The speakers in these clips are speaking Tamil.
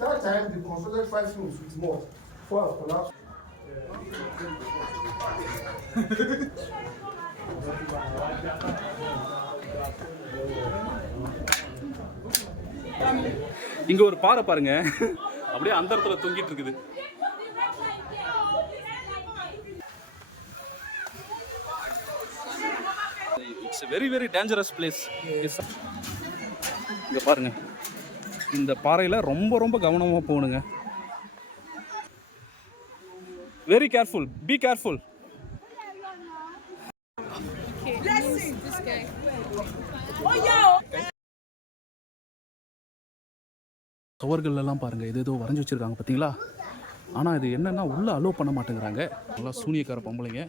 That time they constructed 5 rooms with more. 4 have collapsed. இங்க ஒரு பாறை பாருங்க, அப்படியே அந்த இடத்துல தொங்கிட்டு இருக்குது. It's a very very dangerous place. இங்க பாருங்க, இந்த பாறையில ரொம்ப ரொம்ப கவனமா போகணுங்க. Very careful, be careful. Blessing this guy. Oh yo. சுவர்கள் எல்லாம் பாருங்க, இது ஏதோ வரைஞ்சி வச்சிருக்காங்க பார்த்தீங்களா? ஆனால் இது என்னன்னா உள்ள அலோவ் பண்ண மாட்டேங்கிறாங்க. நல்லா சூனியக்கார பொம்பளைங்க,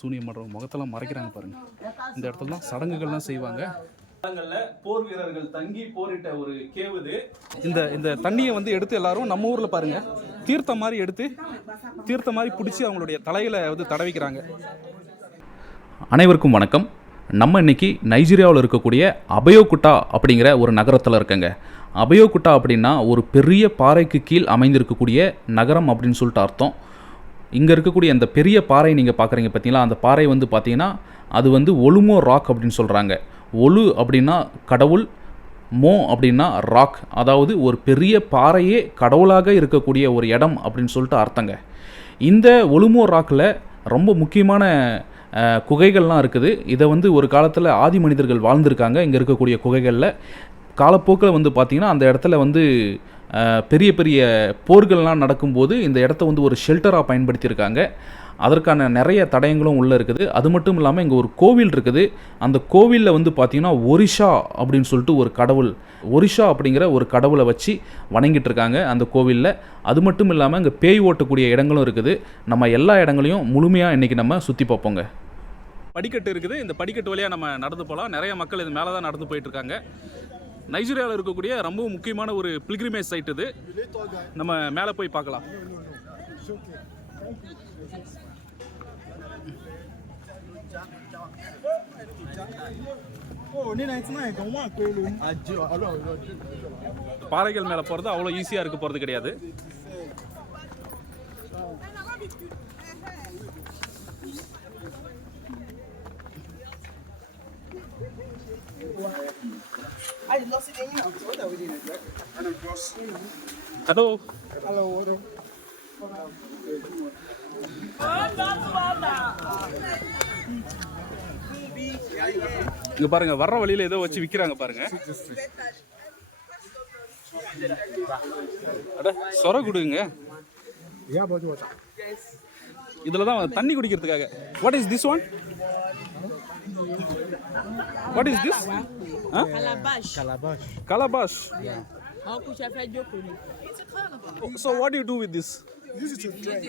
சூனியம் பண்ணுறவங்க முகத்தெல்லாம் மறைக்கிறாங்க பாருங்க. இந்த இடத்துல தான் சடங்குகள்லாம் செய்வாங்க. போர் வீரர்கள் தங்கி போரிட்ட ஒரு கேவ் இது. இந்த தண்ணியை வந்து எடுத்து எல்லாரும் நம்ம ஊரில் பாருங்க தீர்த்த மாதிரி எடுத்து தீர்த்த மாதிரி பிடிச்சி அவங்களுடைய தலையில வந்து தடவிக்கிறாங்க. அனைவருக்கும் வணக்கம். நம்ம இன்னைக்கு நைஜீரியாவில் இருக்கக்கூடிய அபயோகுட்டா அப்படிங்கிற ஒரு நகரத்தில் இருக்கங்க. அபயோகுட்டா அப்படின்னா ஒரு பெரிய பாறைக்கு கீழ் அமைந்திருக்கக்கூடிய நகரம் அப்படின்னு சொல்லிட்டு அர்த்தம். இங்கே இருக்கக்கூடிய அந்த பெரிய பாறை நீங்கள் பார்க்குறீங்க பார்த்தீங்களா, அந்த பாறை வந்து பார்த்தீங்கன்னா அது வந்து ஒலுமோ ராக் அப்படின்னு சொல்கிறாங்க. ஒலு அப்படின்னா கடவுள், மோ அப்படின்னா ராக், அதாவது ஒரு பெரிய பாறையே கடவுளாக இருக்கக்கூடிய ஒரு இடம் அப்படின்னு சொல்லிட்டு அர்த்தங்க. இந்த ஒலுமோ ராக்கில் ரொம்ப முக்கியமான குகைகள்லாம் இருக்குது. இதை வந்து ஒரு காலத்தில் ஆதி மனிதர்கள் வாழ்ந்திருக்காங்க. இங்கே இருக்கக்கூடிய குகைகளில் காலப்போக்கில் வந்து பார்த்திங்கன்னா அந்த இடத்துல வந்து பெரிய பெரிய போர்கள்லாம் நடக்கும்போது இந்த இடத்த வந்து ஒரு ஷெல்டராக பயன்படுத்தியிருக்காங்க. அதற்கான நிறைய தடயங்களும் உள்ளே இருக்குது. அது மட்டும் இல்லாமல் இங்கே ஒரு கோவில் இருக்குது. அந்த கோவிலில் வந்து பார்த்திங்கன்னா ஒரிஷா அப்படின்னு சொல்லிட்டு ஒரு கடவுள், ஒரிஷா அப்படிங்கிற ஒரு கடவுளை வச்சு வணங்கிட்டு இருக்காங்க அந்த கோவிலில். அது மட்டும் இல்லாமல் இங்கே பேய் ஓட்டக்கூடிய இடங்களும் இருக்குது. நம்ம எல்லா இடங்களையும் முழுமையாக இன்றைக்கி நம்ம சுற்றி பார்ப்போங்க. படிக்கட்டு இருக்குது. இந்த படிக்கட்டு வழியாக நம்ம நடந்து போகலாம். நிறைய மக்கள் இது மேலே தான் நடந்து போயிட்டுருக்காங்க. நைஜீரியாவில் இருக்கக்கூடிய ரொம்ப முக்கியமான ஒரு பில்கிரிமேஜ் சைட் இது. நம்ம மேலே போய் பார்க்கலாம். பாறைகள் மேலே போகிறது அவ்வளோ ஈஸியாக இருக்க போகிறது கிடையாது. Hello hello. இங்க பாருங்க, வர்ற வழியில ஏதோ வச்சு விக்கிறாங்க பாருங்க. சொர குடுங்க. இதுலதான் தண்ணி குடிக்கிறதுக்காக. What is this one? What is this? Huh? Calabash. Calabash. Yeah. So what do you do with this? Use it to drink.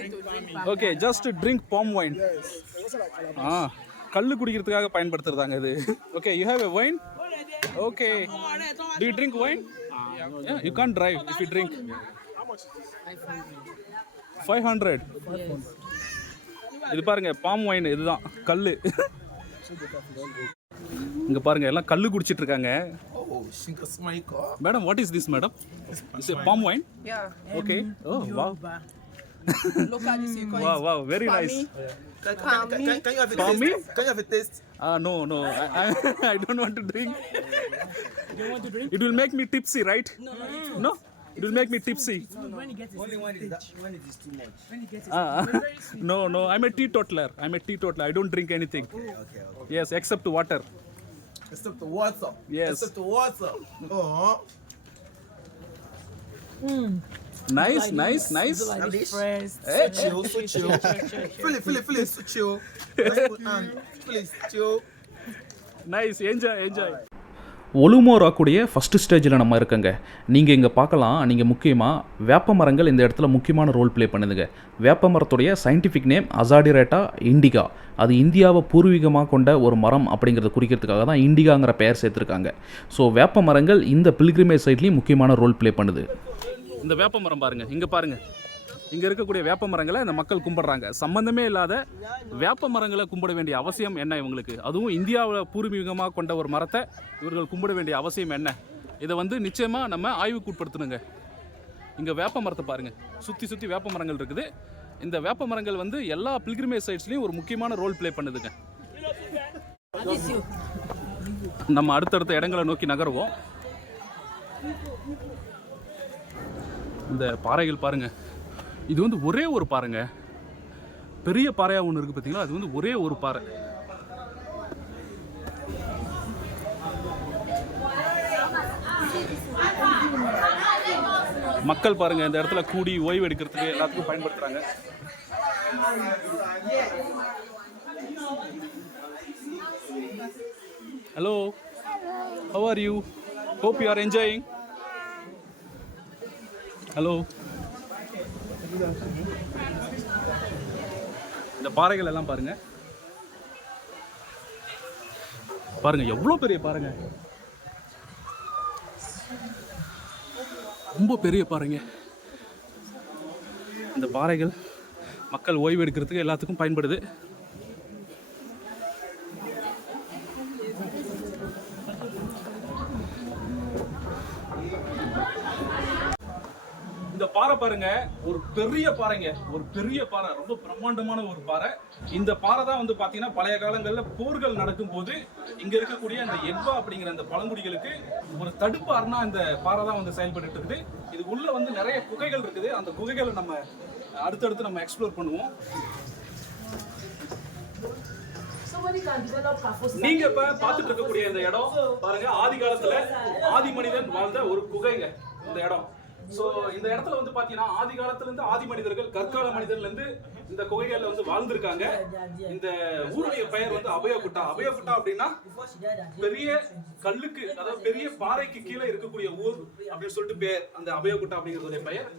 Okay, just to drink palm wine. Yes. கல்லு குடிக்கிறதுக்காக பயன்படுத்துறதாங்க இது. Okay, you have a wine? Okay. Do you drink wine? Yeah, you can't drive if you drink. How much is this? 500. இது பாருங்க, பாம் வைன் இதுதான் கல்லு. இங்க பாருங்க, எல்லாம் கல்லு குடிச்சிட்டு இருக்காங்க. Madam, what is this madam? It's a palm wine? Yeah. Okay. Oh, wow. Locally, Wow, very nice. Can you have For me? Can you have a taste? No. I don't want to drink. You don't want to drink? It will make me tipsy, right? No? It will make me tipsy. When you get it. Only when it is too much. When you get it. No. I'm a teetotaler. I don't drink anything. Okay. Yes, except water. Except the water. Yes. Except the water. Oh. Nice. Like this fresh. So chill. Feel it. So chill. Let's put on. Please chill. Nice. Enjoy. Olumo ராக்குடைய ஃபஸ்ட்டு ஸ்டேஜில் நம்ம இருக்கங்க. நீங்கள் இங்கே பார்க்கலாம், நீங்கள் முக்கியமாக வேப்ப மரங்கள் இந்த இடத்துல முக்கியமான ரோல் ப்ளே பண்ணுதுங்க. வேப்ப மரத்துடைய சயின்டிஃபிக் நேம் அசாடிரேட்டா இண்டிகா. அது இந்தியாவை பூர்வீகமாக கொண்ட ஒரு மரம் அப்படிங்கிறத குறிக்கிறதுக்காக தான் இண்டிகாங்கிற பெயர் சேர்த்துருக்காங்க. ஸோ வேப்ப மரங்கள் இந்த பில்கிரிமேஜ் சைட்லேயும் முக்கியமான ரோல் ப்ளே பண்ணுது. இந்த வேப்ப மரம் பாருங்கள், இங்கே பாருங்கள், இங்கே இருக்கக்கூடிய வேப்ப மரங்களை இந்த மக்கள் கும்பிட்றாங்க. சம்பந்தமே இல்லாத வேப்ப மரங்களை கும்பிட வேண்டிய அவசியம் என்ன இவங்களுக்கு? அதுவும் இந்தியாவில் பூர்வீகமாக கொண்ட ஒரு மரத்தை இவர்கள் கும்பிட வேண்டிய அவசியம் என்ன? இதை வந்து நிச்சயமாக நம்ம ஆய்வுக்கு உட்படுத்தணுங்க. இங்கே வேப்ப மரத்தை பாருங்கள், சுற்றி சுற்றி வேப்ப மரங்கள் இருக்குது. இந்த வேப்ப மரங்கள் வந்து எல்லா பில்கிரிமேஜ் சைட்ஸ்லையும் ஒரு முக்கியமான ரோல் ப்ளே பண்ணுதுங்க. நம்ம அடுத்தடுத்த இடங்களை நோக்கி நகருவோம். இந்த பாறைகள் பாருங்கள், இது வந்து ஒரே ஒரு பாறைங்க. பெரிய பாறையாக ஒன்று இருக்குது பார்த்தீங்களா, அது வந்து ஒரே ஒரு பாறை. மக்கள் பாருங்க இந்த இடத்துல கூடி ஓய்வு எடுக்கிறதுக்கு எல்லாத்துக்கும் பயன்படுத்துறாங்க. Hello, how are you? Hope you are enjoying. Hello. இந்த பாறைகள் எல்லாம் பாருங்க, பாருங்க எவ்வளோ பெரிய பாருங்க, ரொம்ப பெரிய பாறைங்க. இந்த பாறைகள் மக்கள் ஓய்வு எடுக்கிறதுக்கு எல்லாத்துக்கும் பயன்படுது. இந்த பாறை பாருங்க, ஒரு பெரிய பாறைங்க, ஒரு பெரிய பாறை, ரொம்ப பிரம்மாண்டமான ஒரு பாறை. இந்த பாறை தான் வந்து பாத்தீங்கன்னா பழைய காலங்களில் போர்கள் நடக்கும் போது இங்க இருக்கக்கூடிய அந்த எட்வா அப்படிங்கிற அந்த பழங்குடிகளுக்கு ஒரு தடுப்பு அரணா இந்த பாறை தான் வந்து செயல்பட்டு இருக்குது. இது உள்ள வந்து நிறைய குகைகள் இருக்குது. அந்த குகைகளை நம்ம அடுத்தடுத்து நம்ம எக்ஸ்ப்ளோர் பண்ணுவோம். நீங்க இப்ப பாத்துட்டு இருக்கக்கூடிய இந்த இடம் பாருங்க, ஆதி காலத்துல ஆதி மனிதன் வாழ்ந்த ஒரு குகைங்க இந்த இடம். சோ இந்த இடத்துல வந்து பாத்தீங்கன்னா ஆதி காலத்துல இருந்து ஆதி மனிதர்கள், கற்கால மனிதர்ல இருந்து இந்த குகைகள்ல வந்து வாழ்ந்திருக்காங்க. இந்த ஊருடைய பெயர் வந்து அபயோகுட்டா. அபயோகுட்டா அப்படின்னா பெரிய கல்லுக்கு, அதாவது பெரிய பாறைக்கு கீழே இருக்கக்கூடிய ஊர் அப்படின்னு சொல்லிட்டு பேர் அந்த அபயோகுட்டா அப்படிங்கிறதுடைய பெயர்.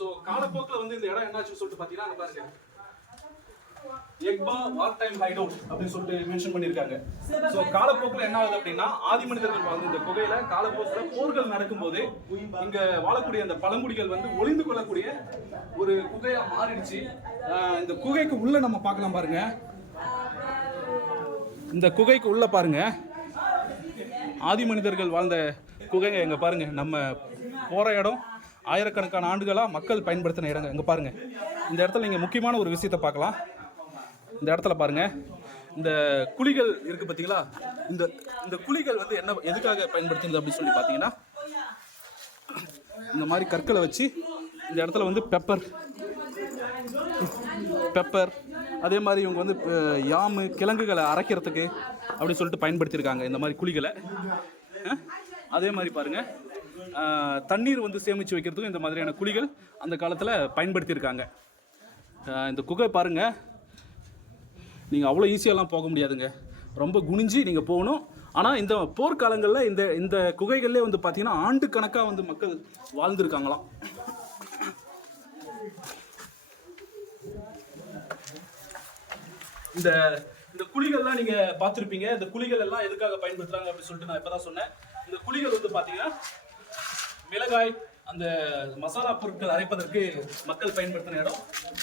சோ காலப்போக்கில் வந்து இந்த இடம் என்னாச்சுன்னு சொல்லிட்டு பாத்தீங்கன்னா அங்க பாருங்க, எக்பா வார் டைம் ஹைட் அவுட் அப்படின்னு சொல்லிட்டு மென்ஷன் பண்ணியிருக்காங்க. ஸோ காலப்போக்கில் என்ன ஆகுது அப்படின்னா, ஆதி மனிதர்கள் வாழ்ந்த இந்த குகையில காலப்போக்கில் போர்கள் நடக்கும்போது இங்க வாழக்கூடிய அந்த பழங்குடிகள் வந்து ஒளிந்து கொள்ளக்கூடிய ஒரு குகையா மாறிடுச்சு. இந்த குகைக்கு உள்ள நம்ம பார்க்கலாம் பாருங்க, இந்த குகைக்கு உள்ள பாருங்க ஆதி மனிதர்கள் வாழ்ந்த குகைங்க. எங்க பாருங்க, நம்ம போற இடம் ஆயிரக்கணக்கான ஆண்டுகளா மக்கள் பயன்படுத்தின இடங்க. இங்க பாருங்க, இந்த இடத்துல நீங்க முக்கியமான ஒரு விஷயத்தை பார்க்கலாம். இந்த இடத்துல பாருங்க, இந்த குழிகள் இருக்கு பார்த்தீங்களா, இந்த குழிகள் வந்து என்ன எதுக்காக பயன்படுத்துது அப்படின்னு சொல்லி பார்த்தீங்கன்னா, இந்த மாதிரி கற்களை வச்சு இந்த இடத்துல வந்து பெப்பர் அதே மாதிரி இவங்க வந்து யாமு கிழங்குகளை அரைக்கிறதுக்கு அப்படின்னு சொல்லிட்டு பயன்படுத்தியிருக்காங்க இந்த மாதிரி குழிகளை. அதே மாதிரி பாருங்க, தண்ணீர் வந்து சேமித்து வைக்கிறதுக்கும் இந்த மாதிரியான குழிகள் அந்த காலத்தில் பயன்படுத்தியிருக்காங்க. இந்த குகை பாருங்க, நீங்கள் அவ்வளோ ஈஸியாலாம் போக முடியாதுங்க, ரொம்ப குனிஞ்சு நீங்கள் போகணும். ஆனால் இந்த போர்க்காலங்களில் இந்த குகைகள்லேயே வந்து பார்த்தீங்கன்னா ஆண்டு கணக்காக வந்து மக்கள் வாழ்ந்துருக்காங்களாம். இந்த குழிகள்லாம் நீங்கள் பார்த்துருப்பீங்க. இந்த குழிகள் எல்லாம் எதுக்காக பயன்படுத்துகிறாங்க அப்படின்னு சொல்லிட்டு நான் இப்போ தான் சொன்னேன். இந்த குழிகள் வந்து பார்த்தீங்கன்னா மிளகாய், அந்த மசாலா பொருட்கள் அரைப்பதற்கு மக்கள் பயன்படுத்தின இடம்.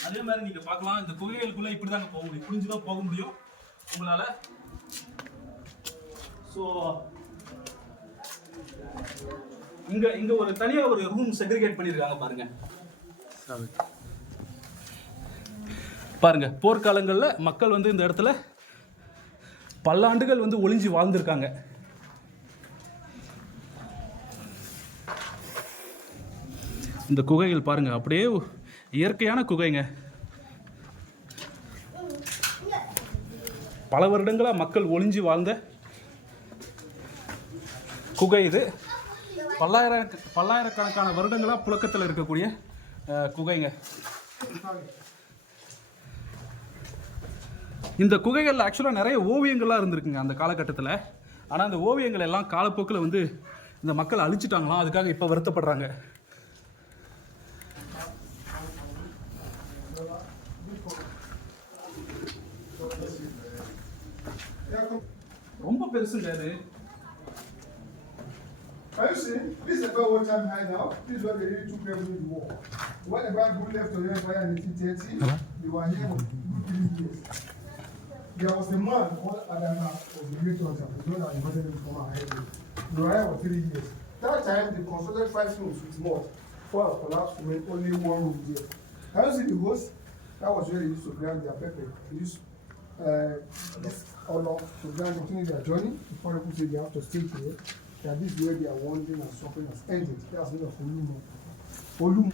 அதே மாதிரி நீங்க பார்க்கலாம், இந்த குகைகளுக்குள்ள இப்படி தாங்க போக முடியும், புரிஞ்சுதான் போக முடியும் உங்களால. ஸோ இங்க ஒரு தனியா ஒரு ரூம் செக்ரிகேட் பண்ணியிருக்காங்க பாருங்க. பாருங்க, போர்க்காலங்களில் மக்கள் வந்து இந்த இடத்துல பல்லாண்டுகள் வந்து ஒளிஞ்சு வாழ்ந்திருக்காங்க. இந்த குகைகள் பாருங்க, அப்படியே இயற்கையான குகைங்க. பல வருடங்களாக மக்கள் ஒளிஞ்சு வாழ்ந்த குகை இது. பல்லாயிரக்கணக்கான வருடங்களாக புழக்கத்தில் இருக்கக்கூடிய குகைங்க. இந்த குகைகளில் ஆக்சுவலாக நிறைய ஓவியங்கள்லாம் இருந்திருக்குங்க அந்த காலகட்டத்தில். ஆனால் அந்த ஓவியங்கள் எல்லாம் காலப்போக்கில் வந்து இந்த மக்கள் அழிச்சிட்டாங்களாம். அதுக்காக இப்போ வருத்தப்படுறாங்க. ரொம்ப பெருசுங்க அது. Can you see? This is about what time high now. This is where they really took them in the war. When the Bible left to them in 1830, they were here for 3 years. There was a man called Adana of the great hunter. He know that he wanted them to come and hide him. They were here for 3 years. That time they constructed 5 rooms with mud. 4 have collapsed to make only 1 room there. Can you see the host? That was where they used to grind their pepper. They used this honor to grind continue their journey before people say they have to stay here. That this is where their wandering and suffering has ended. That's made of Olumo. Olumo.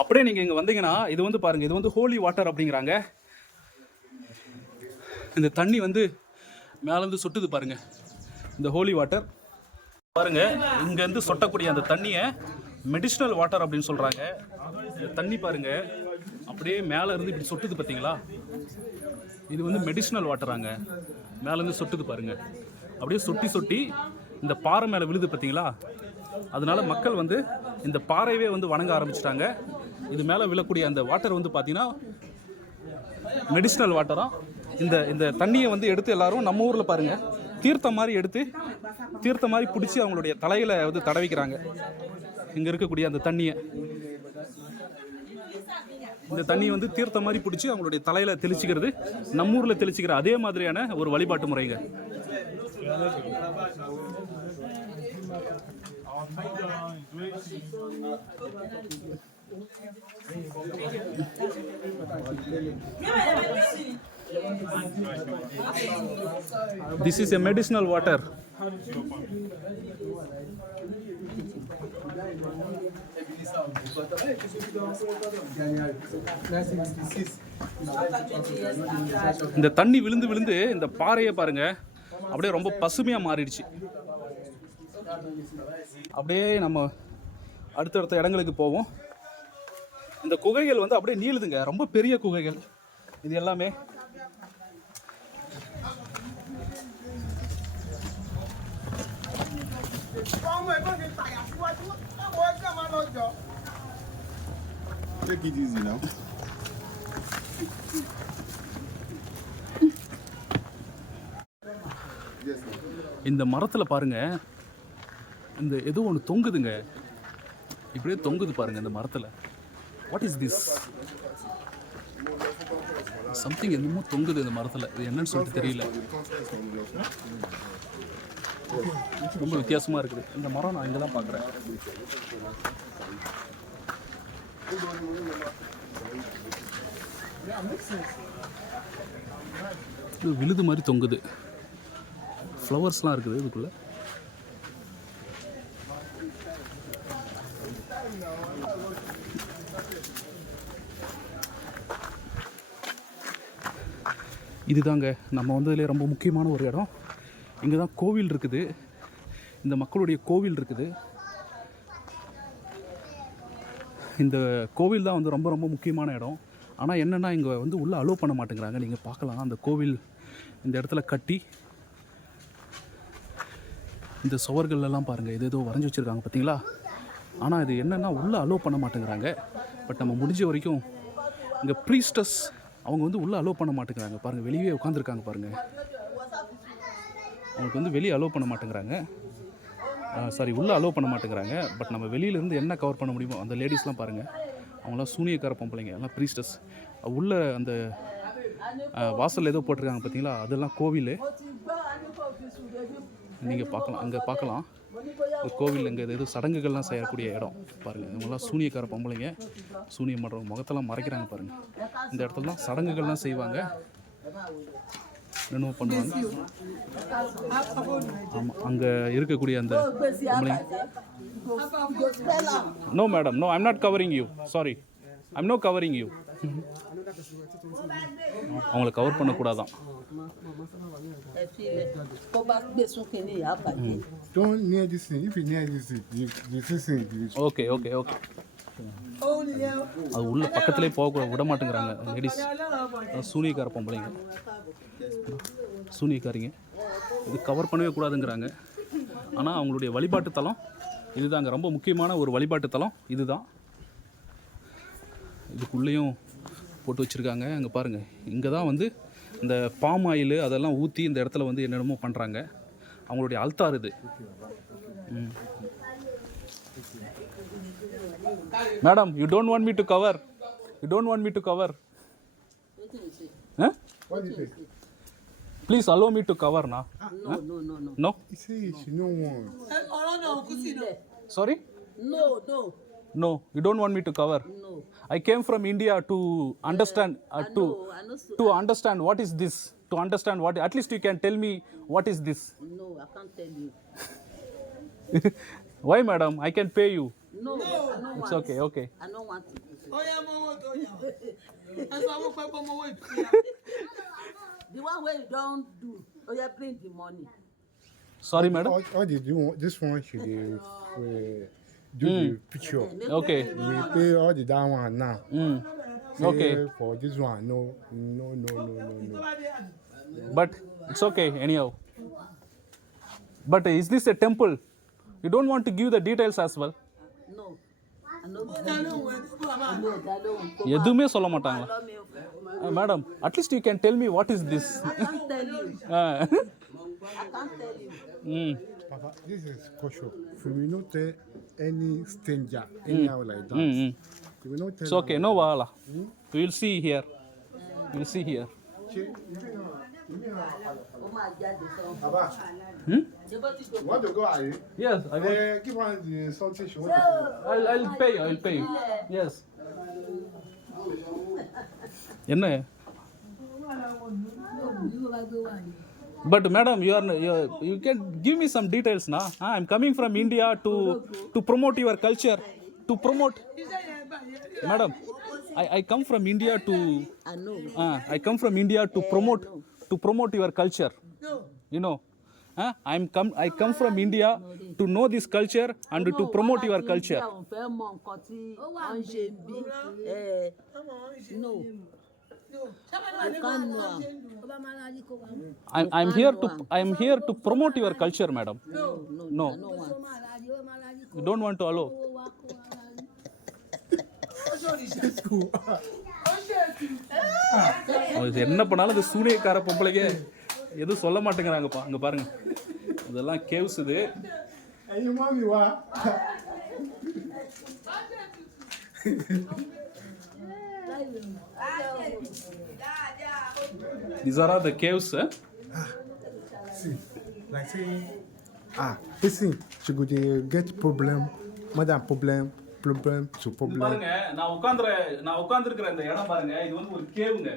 அப்படியே நீங்கள் இங்கே வந்தீங்கன்னா இது வந்து பாருங்கள், இது வந்து ஹோலி வாட்டர் அப்படிங்கிறாங்க. இந்த தண்ணி வந்து மேலேருந்து சொட்டுது பாருங்கள், இந்த ஹோலி வாட்டர் பாருங்கள். இங்கேருந்து சொட்டக்கூடிய அந்த தண்ணியை மெடிசினல் வாட்டர் அப்படின்னு சொல்கிறாங்க. இந்த தண்ணி பாருங்கள் அப்படியே மேலே இருந்து இப்படி சொட்டுது பார்த்தீங்களா, இது வந்து மெடிசினல் வாட்டராங்க. மேலேருந்து சொட்டுது பாருங்கள், அப்படியே சொட்டி சொட்டி இந்த பாறை மேலே விழுது பார்த்தீங்களா. அதனால மக்கள் வந்து இந்த பாறையவே வந்து வணங்க ஆரம்பிச்சிட்டாங்க. இது மேலே விழக்கூடிய அந்த வாட்டர் வந்து பார்த்தீங்கன்னா மெடிசினல் வாட்டராக. இந்த தண்ணியை வந்து எடுத்து எல்லாரும் நம்ம ஊரில் பாருங்கள் தீர்த்தம் மாதிரி எடுத்து தீர்த்தம் மாதிரி பிடிச்சி அவங்களுடைய தலையில் வந்து தடவிக்கிறாங்க. இங்கே இருக்கக்கூடிய அந்த தண்ணியை, இந்த தண்ணியை வந்து தீர்த்தம் மாதிரி பிடிச்சி அவங்களுடைய தலையில் தெளிச்சிக்கிறது நம்ம ஊரில் தெளிச்சிக்கிற அதே மாதிரியான ஒரு வழிபாட்டு முறைங்க. This is a medicinal water. இந்த தண்ணி விழுந்து விழுந்து இந்த பாறையை பாருங்க அப்படியே ரொம்ப பசுமையா மாறிடுச்சு. அப்படியே நம்ம அடுத்தடுத்த இடங்களுக்கு போவோம். இந்த குகைகள் வந்து அப்படியே நீளுதுங்க, ரொம்ப பெரிய குகைகள் இது எல்லாமே. Take it easy now. இந்த மரத்தில் பாருங்க, இந்த ஏதோ ஒன்று தொங்குதுங்க, இப்படியே தொங்குது பாருங்க இந்த மரத்தில். What is this? சம்திங் என்னமோ தொங்குது இந்த மரத்தில், இது என்னன்னு சொல்லிட்டு தெரியல. ரொம்ப வித்தியாசமாக இருக்குது இந்த மரம். நான் இங்கே தான் பார்க்குறேன். இது விழுது மாதிரி தொங்குது, ஃப்ளவர்ஸ்லாம் இருக்குது இதுக்குள்ள. இதுதாங்க நம்ம வந்ததுலேயே ரொம்ப முக்கியமான ஒரு இடம். இங்கே தான் கோவில் இருக்குது, இந்த மக்களுடைய கோவில் இருக்குது. இந்த கோவில் தான் வந்து ரொம்ப ரொம்ப முக்கியமான இடம். ஆனால் என்னென்னா இங்கே வந்து உள்ளே அலோவ் பண்ண மாட்டேங்கிறாங்க. நீங்கள் பார்க்கலாம் அந்த கோவில் இந்த இடத்துல கட்டி இந்த சுவர்கள்லாம் பாருங்கள், இது ஏதோ வரைஞ்சி வச்சுருக்காங்க பார்த்தீங்களா. ஆனால் இது என்னென்னா உள்ளே அலோவ் பண்ண மாட்டேங்கிறாங்க. பட் நம்ம முடிஞ்ச வரைக்கும் இங்கே ப்ரீஸ்டஸ் அவங்க வந்து உள்ளே அலோவ் பண்ண மாட்டேங்கிறாங்க. பாருங்கள் வெளியே உட்காந்துருக்காங்க பாருங்கள், அவங்களுக்கு வந்து வெளியே அலோவ் பண்ண மாட்டேங்கிறாங்க. சாரி, உள்ளே அலோவ் பண்ண மாட்டேங்கிறாங்க. பட் நம்ம வெளியிலேருந்து என்ன கவர் பண்ண முடியுமோ அந்த லேடிஸ்லாம் பாருங்கள், அவங்களாம் சூனியக்கார பொம்பளைங்க, எல்லாம் ப்ரீஸ்டஸ். உள்ளே அந்த வாசல் ஏதோ போட்டிருக்காங்க பார்த்தீங்களா, அதெல்லாம் கோவில். நீங்கள் பார்க்கலாம், அங்கே பார்க்கலாம் கோவில். இங்கே ஏதோ சடங்குகள்லாம் செய்யக்கூடிய இடம் பாருங்கள். இவங்கெல்லாம் சூனியக்கார பொம்பளைங்க, சூனியம் பண்ணுறவங்க முகத்தெல்லாம் மறைக்கிறாங்க பாருங்கள். இந்த இடத்துலலாம் சடங்குகள்லாம் செய்வாங்க, என்னென்ன பண்ணுவாங்க. ஆமாம், அங்கே இருக்கக்கூடிய அந்த பொம்பளைங்க. No madam, no, I'm not covering you, sorry, I'm no covering you. அவங்கள கவர் பண்ணக்கூடாதான். Don't near this thing. If you near this thing, you see it. Okay okay okay. அது உள்ள பக்கத்துலேயே போக விட மாட்டேங்கிறாங்க லேடிஸ். சூனியக்கார பொம்பளைங்க, சூனியக்காரிங்க, இது கவர் பண்ணவே கூடாதுங்கிறாங்க. ஆனால் அவங்களுடைய வழிபாட்டு தலம் இதுதாங்க ரொம்ப முக்கியமான ஒரு வழிபாட்டு தலம் இதுதான். இதுக்குள்ளேயும் போட்டு வச்சுருக்காங்க. அங்கே பாருங்கள், இங்கே தான் வந்து இந்த பாம் ஆயில் அதெல்லாம் ஊற்றி இந்த இடத்துல வந்து என்னென்னமோ பண்ணுறாங்க. அவங்களுடைய அல்தார் இது. Madam, you don't want me to cover. You don't want me to cover. What do you think? Please allow me to cover na. No. You see, she no want. Sorry? No. No, you don't want me to cover. No. I came from India to understand to understand what is this. To understand what, at least you can tell me what is this. No, I can't tell you. Why, madam? I can pay you. No, I don't It's want okay, okay. I don't want it. The one where you don't do. Oh, yeah, bring the money. Sorry, madam. All they do, this one should do the picture. Okay. We pay all the that one now. Say Okay. For this one, no. But it's okay anyhow. But is this a temple? You don't want to give the details as well. No. I know. No, எதுவுமே சொல்ல மாட்டாங்களா madam? At least you can tell me what is this. I can't tell you. I can't tell you. Papa, this is kosher. We will not tell any stranger anyhow like that. We will not tell. It's okay, no wahala. We will see here. We will see here. Oh my God, this song. Papa, you want to go? Are you? Yes, I will. Give her the something she want to I'll pay you. I'll pay you. Yes. என்ன? But madam, you can give me some details na. I'm coming from India to promote your culture. To promote. Madam, I come from India to. I know. I come from India to promote your culture. You know. I come from India to know this culture and to promote your culture. No. You can't know. I'm here to promote your culture, madam. No. I don't want. You don't want to allow. என்ன பண்ணாலும் இந்த சூனியக்கார பொம்பளைங்க எதுவும் சொல்ல மாட்டேங்கிறாங்கப்பா. அங்கே பாருங்க, இதெல்லாம் கேவ்ஸ் இது. Hey, you mommy, what? These are all the caves. See, like say, listen, she go dey get problem, more than problem to problem. பாருங்க, நான் உட்கார்ந்துருக்கிற இந்த இடம் பாருங்க, இது வந்து ஒரு கேவுங்க.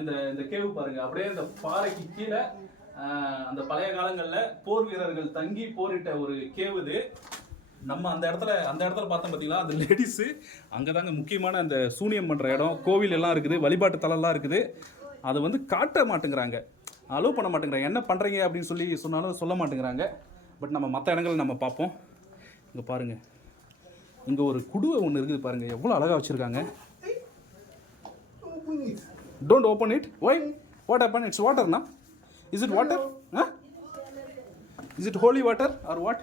இந்த கேவு பாருங்க, அப்படியே இந்த பாறைக்கு கீழே அந்த பழைய காலங்களில் போர் வீரர்கள் தங்கி போரிட்ட ஒரு கேவு இது. நம்ம அந்த இடத்துல பார்த்தோம் பார்த்தீங்களா, அந்த லேடிஸு அங்கே தாங்க முக்கியமான அந்த சூனியம் பண்ணுற இடம். கோவில் எல்லாம் இருக்குது, வழிபாட்டு தலம்லாம் இருக்குது. அதை வந்து காட்ட மாட்டேங்கிறாங்க, அலோவ் பண்ண மாட்டேங்கிறாங்க. என்ன பண்ணுறீங்க அப்படின்னு சொன்னாலும் சொல்ல மாட்டேங்கிறாங்க. பட் நம்ம மற்ற இடங்களை நம்ம பார்ப்போம். இங்கே பாருங்கள், இங்கே ஒரு குடுவை ஒன்று இருக்குது பாருங்கள், எவ்வளோ அழகாக வச்சுருக்காங்க. Don't open it. Why? What happened? It's water, na? Is it water? Huh? Is it holy water or what?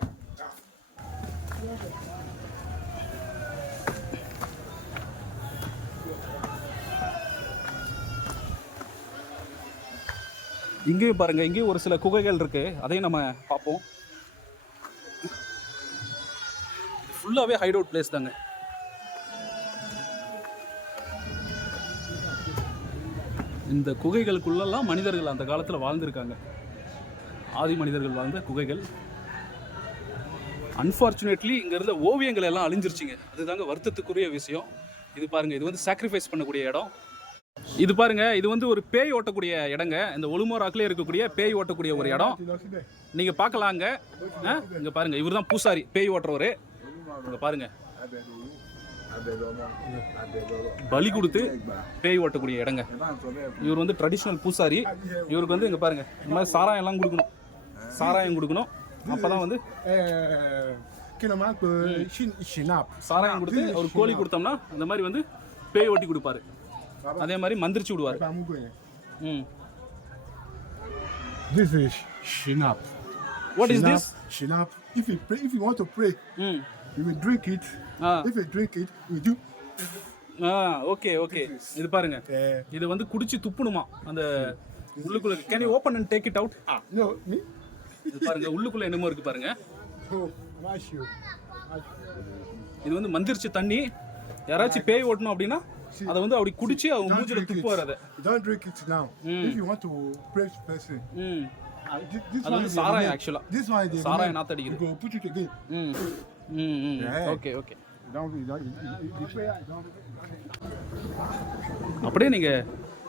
இங்கேயும் பாருங்க, இங்கேயும் ஒரு சில குகைகள் இருக்கு, அதையும் நம்ம பார்ப்போம். ஃபுல்லாகவே ஹைட் அவுட் பிளேஸ் தாங்க. இந்த குகைகளுக்குள்ளெல்லாம் மனிதர்கள் அந்த காலத்தில் வாழ்ந்திருக்காங்க. ஆதி மனிதர்கள் வாழ்ந்த குகைகள். அன்ஃபார்ச்சுனேட்லி இங்கே இருந்த ஓவியங்கள் எல்லாம் அழிஞ்சிருச்சுங்க. அதுதாங்க வருத்தத்துக்குரிய விஷயம். இது பாருங்கள், இது வந்து சாக்ரிஃபைஸ் பண்ணக்கூடிய இடம். இது பாருங்க, இது வந்து ஒரு பேய் ஓட்டக்கூடிய இடங்க. இந்த ஒலுமோராக்கிலே இருக்கக்கூடிய பேய் ஓட்டக்கூடிய ஒரு இடம். நீங்கள் பார்க்கலாம் அங்கே. இங்கே பாருங்கள், இவர் தான் பூசாரி, பேய் ஓட்டுறவர். இங்கே பாருங்க, பலி கொடுத்து பேய் ஓட்டக்கூடிய இடங்க. இவர் வந்து ட்ரெடிஷ்னல் பூசாரி. இவருக்கு வந்து இங்கே பாருங்க, இந்த மாதிரி சாராயம் எல்லாம் கொடுக்கணும், சாராயம் கொடுக்கணும். அப்போதான் வந்து சாராயம் கொடுத்து ஒரு கோழி கொடுத்தோம்னா அந்த மாதிரி வந்து பேய் ஓட்டி கொடுப்பாரு. அதே மாதிரி மந்திரிச்சு விடுவார். This is Shinap. What is this? Shinap if you want to pray, you will drink it. If you drink it, you do. Okay okay. இது பாருங்க, இது வந்து குடிச்சு துப்புணுமா அந்த உள்ளுக்குள்ள. Can you open and take it out? No, me? இது பாருங்க, உள்ளுக்குள்ள என்னமோ இருக்கு பாருங்க. Oh, wash you. இது வந்து மந்திரிச்ச தண்ணி. யாராச்சும் பேய் ஓட்டணும் அப்படின்னா அதை வந்து அப்படி குடிச்சு அவங்க மூஞ்சில துப்பு வரது. Don't drink it now. If you want to pray person. This அது வந்து சாராயம் ஆக்சுவலா. This one is சாராயம் நாத்து அடிக்குது. You go put it again. Okay okay. Don't prayer. அப்படியே நீங்க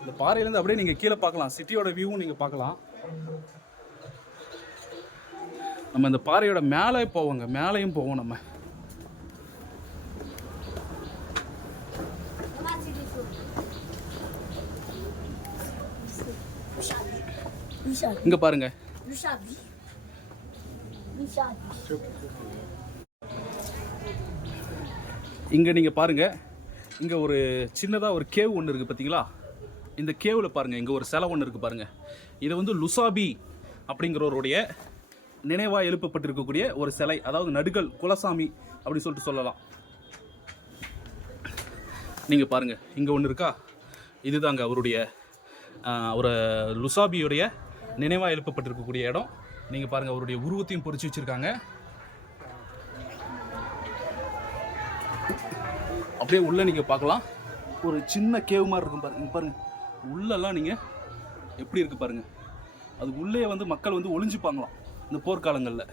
இந்த பாறையில இருந்து அப்படியே நீங்க கீழே பார்க்கலாம். சிட்டியோட வியூவும் நீங்க பார்க்கலாம். நம்ம இந்த பாறையோட மேலே போவோங்க, மேலேயும் போவோம் நம்ம. இங்க பாருங்க, இங்க நீங்க பாருங்க, இங்க ஒரு சின்னதா ஒரு கேவ் ஒன்று இருக்கு பாத்தீங்களா? இந்த கேவ்ல பாருங்க, இங்க ஒரு சிலை ஒன்று இருக்கு பாருங்க. இது வந்து லுசாபி அப்படிங்கிறவருடைய நினைவா எழுப்பப்பட்டிருக்கக்கூடிய ஒரு சிலை. அதாவது நடுகள் குலசாமி அப்படின்னு சொல்லிட்டு சொல்லலாம். நீங்க பாருங்க, இங்க ஒன்று இருக்கா? இதுதாங்க அவருடைய ஒரு லுசாபியுடைய நினைவா எழுப்பப்பட்டிருக்கக்கூடிய இடம். நீங்க பாருங்க, அவருடைய உருவத்தையும் பொறிச்சு வச்சிருக்காங்க. அப்படியே உள்ள நீங்க பார்க்கலாம், ஒரு சின்ன கேவ் மாதிரி இருக்கும் பாருங்க. பாருங்க உள்ளெல்லாம் நீங்க எப்படி இருக்கு பாருங்க. அது உள்ளே வந்து மக்கள் வந்து ஒளிஞ்சுப்பாங்களாம் இந்த போர்க்காலங்களில்.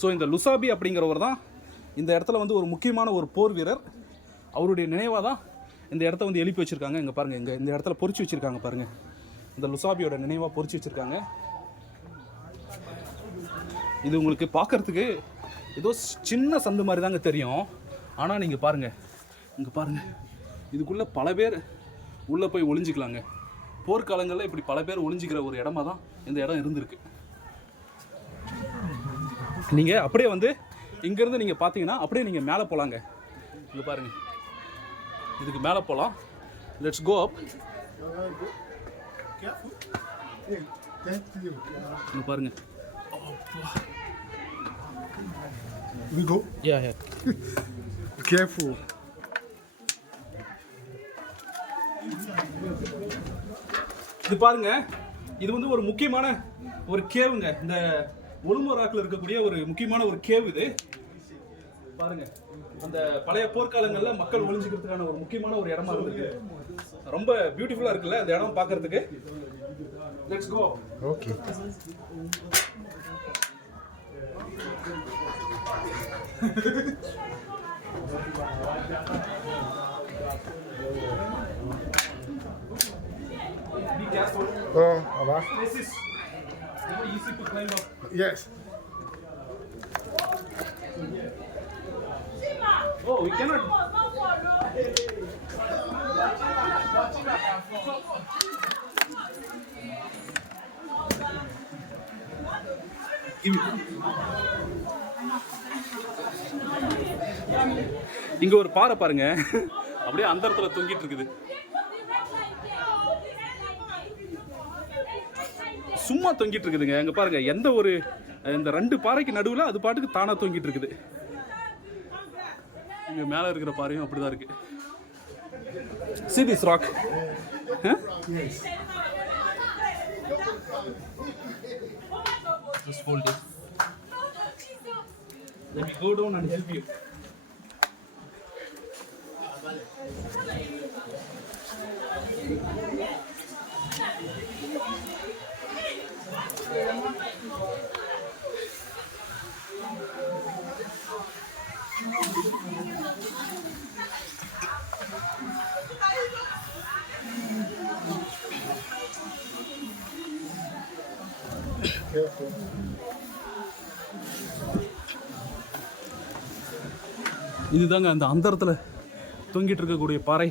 ஸோ இந்த லுசாபி அப்படிங்கிறவர் தான் இந்த இடத்துல வந்து ஒரு முக்கியமான ஒரு போர் வீரர். அவருடைய நினைவாக தான் இந்த இடத்த வந்து எழுப்பி வச்சுருக்காங்க. இங்கே பாருங்கள், இங்கே இந்த இடத்துல பொறிச்சு வச்சுருக்காங்க பாருங்கள். இந்த லுசாபியோட நினைவாக பொறிச்சு வச்சுருக்காங்க. இது உங்களுக்கு பார்க்குறதுக்கு ஏதோ சின்ன சந்து மாதிரி தாங்க தெரியும். ஆனால் நீங்கள் பாருங்கள், இங்கே பாருங்கள், இதுக்குள்ளே பல பேர் உள்ளே போய் ஒளிஞ்சிக்கலாங்க. போர்க்காலங்களில் இப்படி பல பேர் ஒளிஞ்சிக்கிற ஒரு இடமா தான் இந்த இடம் இருந்திருக்கு. நீங்கள் அப்படியே வந்து இங்கேருந்து நீங்கள் பார்த்தீங்கன்னா அப்படியே நீங்கள் மேலே போகலாங்க. இங்கே பாருங்கள், இதுக்கு மேலே போகலாம். லெட்ஸ் கோ அப். இங்கே பாருங்கள். We go. Yeah. Careful. இது பாருங்க, இது வந்து ஒரு முக்கியமான ஒரு கேவுங்க. இந்த ஒலுமோராக்கில் இருக்கக்கூடிய ஒரு முக்கியமான ஒரு கேவ் இது. பாருங்க, அந்த பழைய போர்க்காலங்களில் மக்கள் ஒளிஞ்சுக்கிறதுக்கான ஒரு முக்கியமான ஒரு இடமா இருக்கு. ரொம்ப பியூட்டிஃபுல்லா இருக்குல்ல இந்த இடம் பார்க்கறதுக்கு. Let's go. Okay. Be careful. Alright. This is very easy to climb up. Yes. Oh, we cannot. இங்க ஒரு பாறை பாருங்க, அப்படியே அந்த இடத்துல தொங்கிட்டு இருக்குது. சும்மா தொங்கிட்டு இருக்குதுங்க. அங்க பாருங்க, எந்த ஒரு இந்த ரெண்டு பாறைக்கு நடுவில் அது பாட்டுக்கு தானா தொங்கிட்டு இருக்குது. இங்க மேல இருக்கிற பாறையும் அப்படிதான் இருக்கு. See this rock? Huh? Yes. Just hold it. Let me go down and help you. Careful. இதுதாங்க அந்த அந்தரத்தில் தொங்கிட்டு இருக்கக்கூடிய பாறை.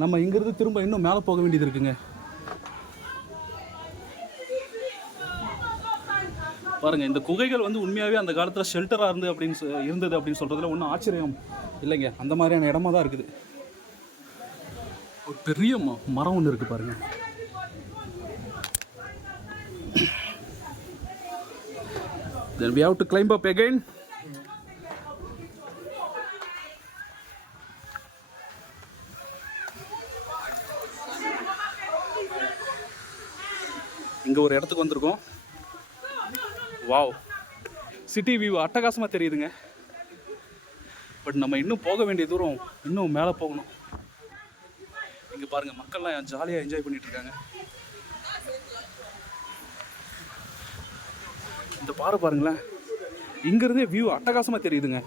நம்ம இங்கிருந்து திரும்ப இன்னும் மேலே போக வேண்டியது இருக்குங்க. பாருங்க, இந்த குகைகள் வந்து உண்மையாகவே அந்த காலத்தில் ஷெல்டராக இருந்தது அப்படின்னு சொல்கிறதுல ஒன்றும் ஆச்சரியம் இல்லைங்க. அந்த மாதிரியான இடமா தான் இருக்குது. ஒரு பெரிய மரம் ஒன்று இருக்குது பாருங்க. Then we have to climb up again. இங்கே ஒரு இடத்துக்கு வந்திருக்கோம். வாவ், சிட்டி வியூ அட்டகாசமாக தெரியுதுங்க. பட் நம்ம இன்னும் போக வேண்டிய தூரம், இன்னும் மேலே போகணும். இங்கே பாருங்கள், மக்கள்லாம் ஜாலியாக என்ஜாய் பண்ணிட்டு இருக்காங்க. இந்த பாறை பாருங்களேன், இங்கேருந்தே வியூ அட்டகாசமாக தெரியுதுங்க.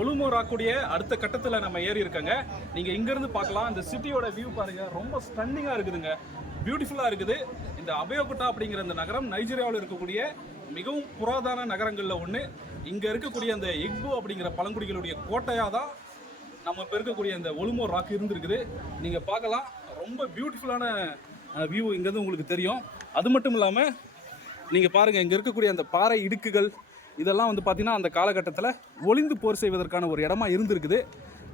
ஒலுமோர் ராக்குடைய அடுத்த கட்டத்தில் நம்ம ஏறி இருக்கங்க. நீங்கள் இங்கேருந்து பார்க்கலாம். இந்த சிட்டியோட வியூ பாருங்கள், ரொம்ப ஸ்டன்னிங்காக இருக்குதுங்க, பியூட்டிஃபுல்லாக இருக்குது. இந்த அபயோகுட்டா அப்படிங்கிற இந்த நகரம் நைஜீரியாவில் இருக்கக்கூடிய மிகவும் புராதன நகரங்களில் ஒன்று. இங்கே இருக்கக்கூடிய அந்த இக்போ அப்படிங்கிற பழங்குடிகளுடைய கோட்டையாக தான் நம்ம இப்போ இருக்கக்கூடிய இந்த ஒலுமோர் ராக் இருந்துருக்குது. நீங்கள் பார்க்கலாம், ரொம்ப பியூட்டிஃபுல்லான வியூ இங்கேருந்து உங்களுக்கு தெரியும். அது மட்டும் இல்லாமல் நீங்கள் பாருங்கள், இங்கே இருக்கக்கூடிய அந்த பாறை இடுக்குகள் இதெல்லாம் வந்து பார்த்திங்கன்னா அந்த காலகட்டத்தில் ஒளிந்து போர் செய்வதற்கான ஒரு இடமா இருந்திருக்குது.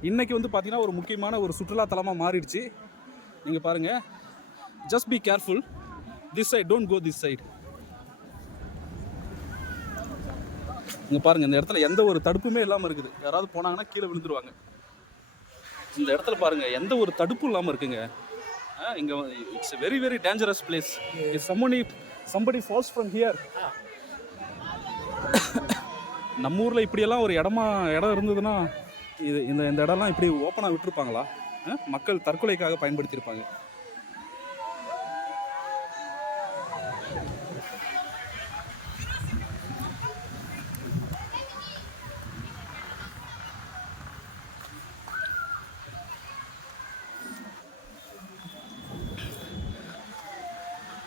இன்றைக்கி வந்து பார்த்திங்கன்னா ஒரு முக்கியமான ஒரு சுற்றுலாத்தலமாக மாறிடுச்சு. நீங்கள் பாருங்கள், just be careful, this side, don't go this side. இங்கே பாருங்கள், இந்த இடத்துல எந்த ஒரு தடுப்புமே இல்லாமல் இருக்குது. யாராவது போனாங்கன்னா கீழே விழுந்துருவாங்க. இந்த இடத்துல பாருங்கள், எந்த ஒரு தடுப்பும் இல்லாமல் இருக்குங்க. இங்கே it's very very dangerous place. If somebody falls from here. நம்ம ஊரில் இப்படியெல்லாம் ஒரு இடம் இருந்ததுன்னா இந்த இடம்லாம் இப்படி ஓப்பனாக விட்டுருப்பாங்களா? மக்கள் தற்கொலைக்காக பயன்படுத்தியிருப்பாங்க.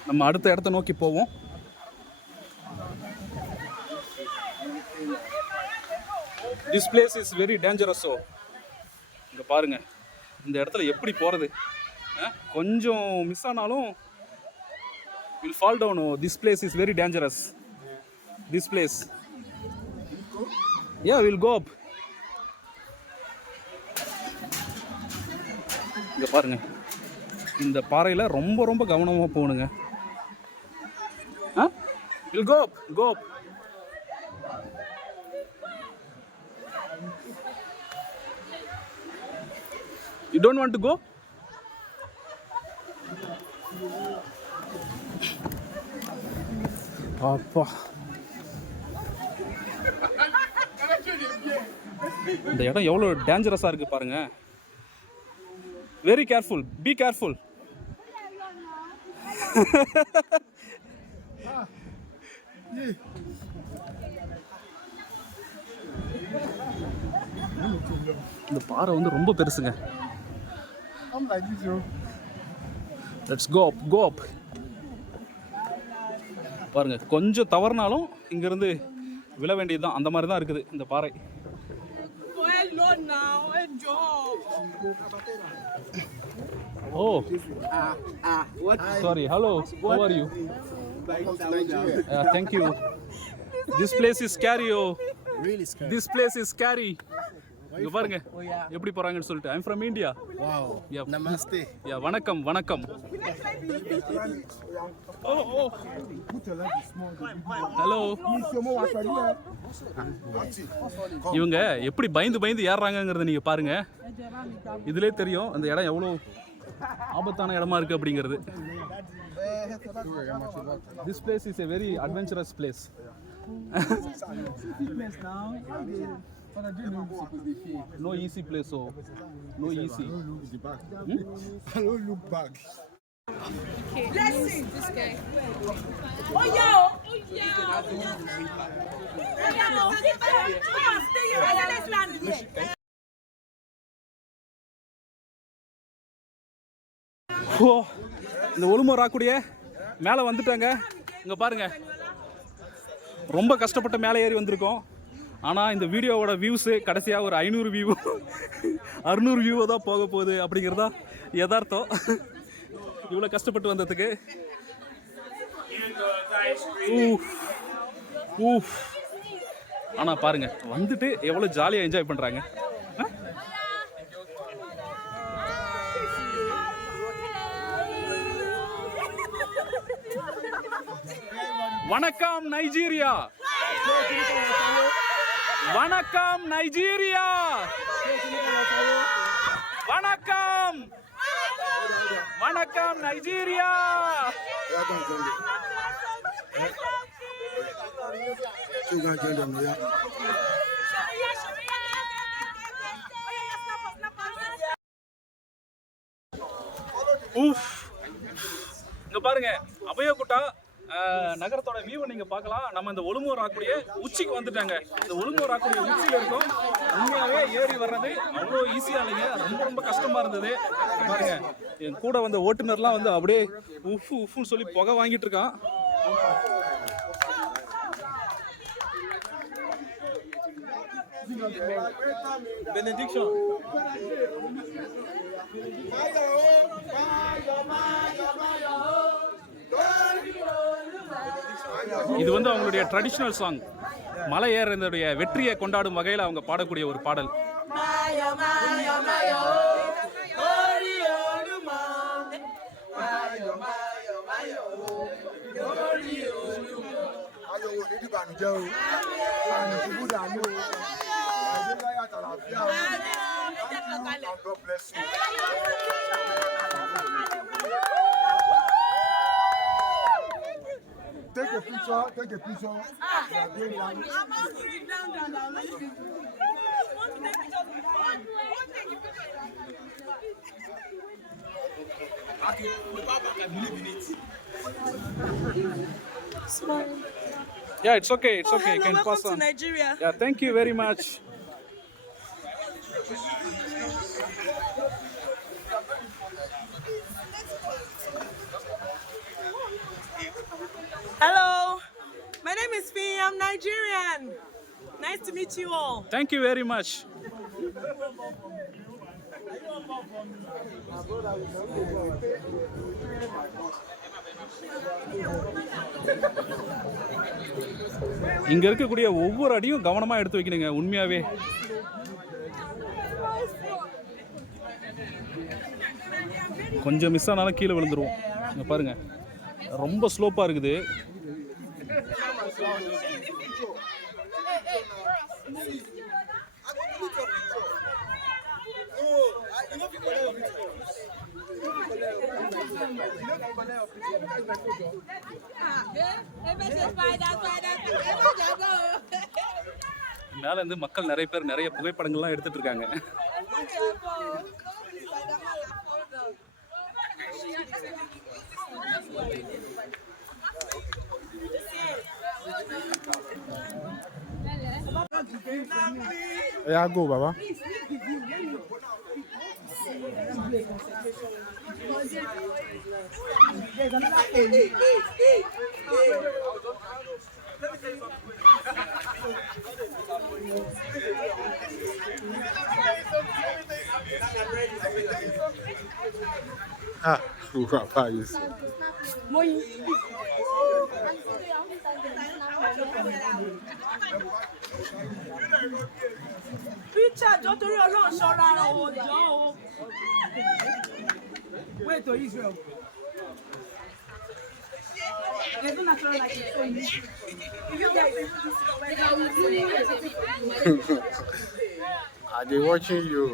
நம்ம அடுத்த இடத்த நோக்கி போவோம். This place is very dangerous. இங்கே பாருங்கள், இந்த இடத்துல எப்படி போகிறது? கொஞ்சம் மிஸ் ஆனாலும் will fall down. This place is very dangerous. This place. Yeah, we'll go up. இங்கே பாருங்கள், இந்த பாறையில் ரொம்ப ரொம்ப கவனமாக போகணுங்க. We'll go up, go up. You don't want to go? அப்பா, இந்த இடம் எவ்வளோ டேஞ்சரஸாக இருக்குது பாருங்க. Very careful, be careful. இந்த பாறை வந்து ரொம்ப பெருசுங்க. லெட்ஸ் கோ அப், கோ அப். பாருங்க, கொஞ்சம் தவறுனாலும் இங்கிருந்து விழ வேண்டியது தான். அந்த மாதிரி தான் இருக்குது இந்த பாறை. Oh, sorry, hello, how are you? Thank you. This place is scary. Really scary. This place is scary. இங்க பாருங்க எப்படி போறாங்கன்னு சொல்லிட்டு. I'm from India. Wow. Yeah. Namaste. Yeah, வணக்கம் வணக்கம். Oh. ஹலோ. இவங்க எப்படி பயந்து பயந்து ஏறுறாங்கங்கிறத நீங்க பாருங்க. இதுலயே தெரியும் அந்த இடம் எவ்வளோ ஆபத்தான இடமா இருக்கு அப்படிங்கிறது. This place is a very adventurous place. No easy place, so no easy. I don't look back. Blessing. This guy. Oh yo. இந்த ஒலுமோர் ராக்குடைய மேலே வந்துட்டாங்க. இங்கே பாருங்க, ரொம்ப கஷ்டப்பட்ட மேலே ஏறி வந்திருக்கோம். ஆனால் இந்த வீடியோவோட வியூஸு கடைசியாக ஒரு 500 வியூ 600 வியூவோ தான் போக போகுது அப்படிங்கிறதா யதார்த்தம். இவ்வளோ கஷ்டப்பட்டு வந்ததுக்கு. ஆனால் பாருங்கள், வந்துட்டு எவ்வளோ ஜாலியாக என்ஜாய் பண்ணுறாங்க. வணக்கம் நைஜீரியா. வணக்கம் நைஜீரியா. வணக்கம். வணக்கம் நைஜீரியா. இங்க பாருங்க, அபயோகுட்டா நகரத்தோட வியூவை நீங்க பார்க்கலாம். நம்ம இந்த ஒலுமூர் ஆக்கூடிய உச்சிக்கு வந்துட்டாங்க. இந்த ஒலுமூர் ஆக்கூடிய உச்சியில இருக்கோம். உண்மையாவே ஏறி வர்றது அவ்வளோ ஈஸியா இல்லைங்க, ரொம்ப ரொம்ப கஷ்டமா இருந்தது. பாருங்க, என் கூட வந்த ஓட்டுநர்லாம் வந்து அப்படியே உஃப்னு சொல்லி புகை வாங்கிட்டு இருக்கான். Benediction. இது வந்து அவங்களுடைய ட்ரெடிஷ்னல் சாங். மலை ஏறுறதுடைய வெற்றியை கொண்டாடும் வகையில் அவங்க பாடக்கூடிய ஒரு பாடல். Take a picture, take a picture. Yeah, it's okay. It's okay. You can pass on. To Nigeria. Yeah, thank you very much. Hello, my name is Fee. I'm Nigerian. Nice to meet you all. Thank you very much. இங்க இருக்கக்கூடிய ஒவ்வொரு அடியும் கவனமா எடுத்து வைக்கணுங்க. உண்மையாவே கொஞ்சம் மிஸ் ஆனாலும் கீழே விழுந்துருவோம். இங்க பாருங்க, ரொம்ப ஸ்லோப்பா இருக்குது. மேல இருந்து மக்கள் நிறைய பேர் நிறைய புகைப்படங்கள்லாம் எடுத்துட்டு இருக்காங்க. Yeah, go, Baba. Ah, Papa, yes. Picture, don't worry, I'm not sure that I will go. Wait to Israel. They don't naturally like it. So you guys, Are they watching you?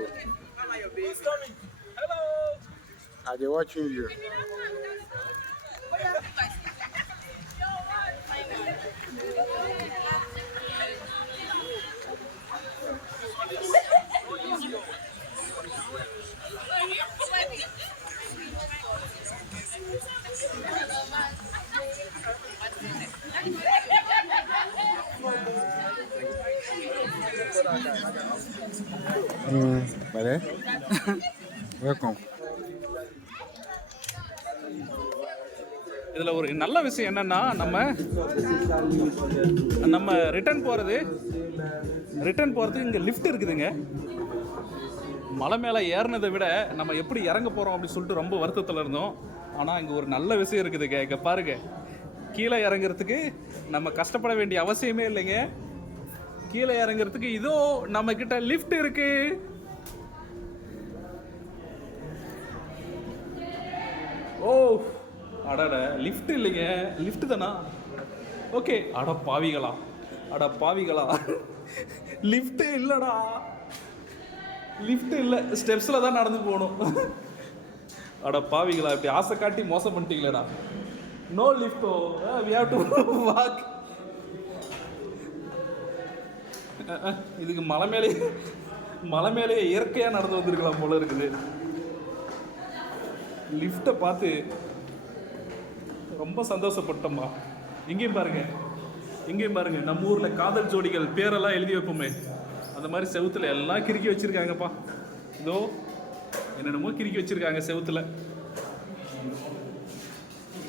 Are they watching you? Buddy, welcome. இதில் ஒரு நல்ல விஷயம் என்னன்னா, நம்ம ரிட்டர்ன் போகிறது இங்கே லிஃப்ட் இருக்குதுங்க. மலை மேலே ஏறினதை விட நம்ம எப்படி இறங்க போகிறோம் அப்படின்னு சொல்லிட்டு ரொம்ப வருத்தத்தில் இருந்தோம். ஆனால் இங்கே ஒரு நல்ல விஷயம் இருக்குதுங்க. இங்கே பாருங்க, கீழே இறங்குறதுக்கு நம்ம கஷ்டப்பட வேண்டிய அவசியமே இல்லைங்க. கீழே இறங்குறதுக்கு இதோ நம்ம கிட்ட லிஃப்ட் இருக்கு. ஓ அடட, லிஃப்ட் இல்லைங்க, லிஃப்ட் தானா? ஓகே. அட பாவிகளா லிஃப்ட்டே இல்லைடா, லிஃப்ட் இல்லை, ஸ்டெப்ஸில் தான் நடந்து போகணும். அட பாவிகளா, இப்படி ஆசை காட்டி மோசம் பண்ணிட்டீங்களேடா. நோ லிஃப்டோ, வி ஹேவ் டு வாக். இதுக்கு மலை மேலே இயற்கையாக நடந்து வந்திருக்கலாம் போல இருக்குது. லிஃப்ட்டை பார்த்து ரொம்ப சந்தோஷப்பட்டோம்மா. இங்கேயும் பாருங்க நம்ம ஊரில் காதல் ஜோடிகள் பேரெல்லாம் எழுதி வைப்போமே, அந்த மாதிரி செவுத்துல எல்லாம் கிறுக்கி வச்சுருக்காங்கப்பா. இதோ என்னென்னமோ கிறுக்கி வச்சுருக்காங்க செவுத்துல.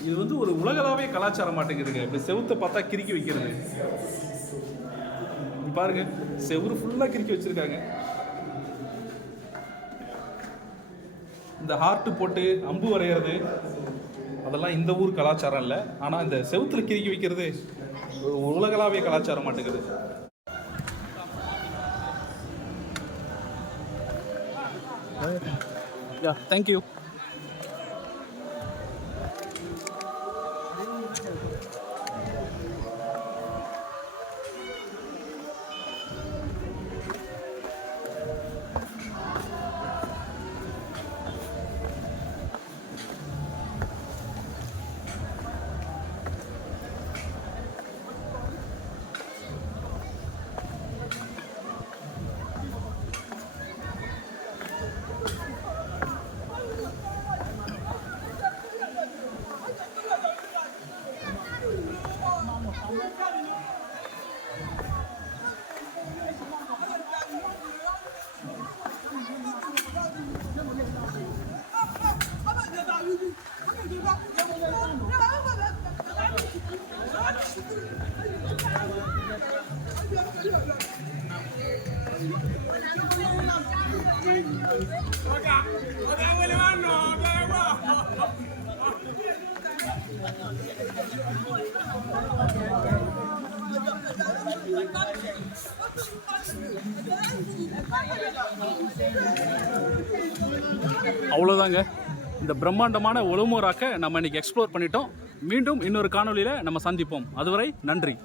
இது வந்து ஒரு உலகளாவே கலாச்சாரம் மாட்டேங்குதுங்க, இப்படி செவுத்தை பார்த்தா கிறுக்கி வைக்கிறது. பாருங்க, செவுரு ஃபுல்லாக கிறுக்கி வச்சுருக்காங்க. இந்த ஹார்ட்டு போட்டு அம்பு வரைகிறது அதெல்லாம் இந்த ஊர் கலாச்சாரம் இல்லை. ஆனால் இந்த செவுத்துல கிறுக்கி வைக்கிறது உலகளாவே கலாச்சாரம் மாட்டேங்குது. தேங்க்யூ. அவ்வளோதாங்க, இந்த பிரம்மாண்டமான ஒலுமோ ராக்கை நம்ம இன்னைக்கு எக்ஸ்ப்ளோர் பண்ணிட்டோம். மீண்டும் இன்னொரு காணொலியில் நம்ம சந்திப்போம். அதுவரை நன்றி.